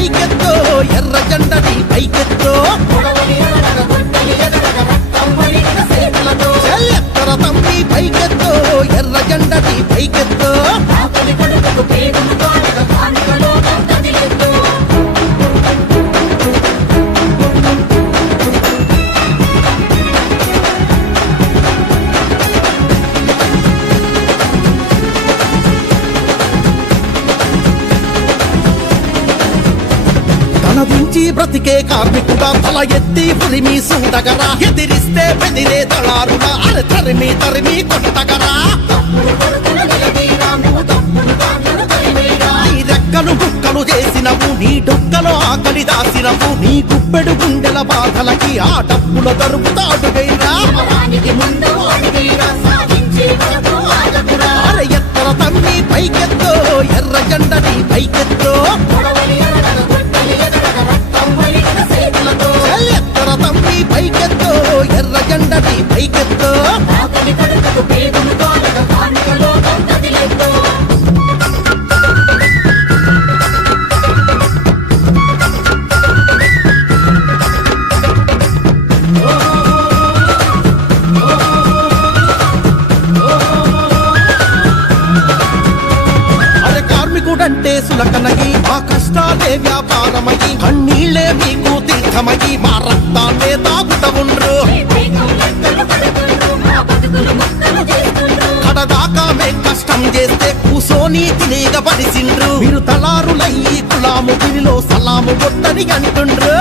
ఐక్యంతో ఎర్ర జెండని సాధించి బ్రతికే కార్మికుడా తల ఎత్తి పులిమి సూడగరా ఎదిరిస్తే బెదిరే దళారుడా అరే తరిమి తరిమి కొట్టగరా. నీ రెక్కలు బుక్కలు చేసినవు నీ డొక్కలో ఆకలి దాసినవు. నీ గుప్పెడు గుండెల బాధలకి ఆ డబ్బుల దరుపుతాడు అరే ఎత్తర తమ్మి పైకెత్తో ఎర్ర జండని పైకెత్తో. కార్మికుడంటే సులకనగి మా కష్టాలే వ్యాపారమయ్యి కన్నీళ్ళే మీకు తీర్థమయ్యి మా రక్తాన్నే తాగుత ఉండ్రు కడదాకా మేం కష్టం చేస్తే కూసోని తినేగ పడిసిండ్రు మీరు తలారులయ్యి కులాము గిరిలో సలాము బొట్టని అంటుండ్రు.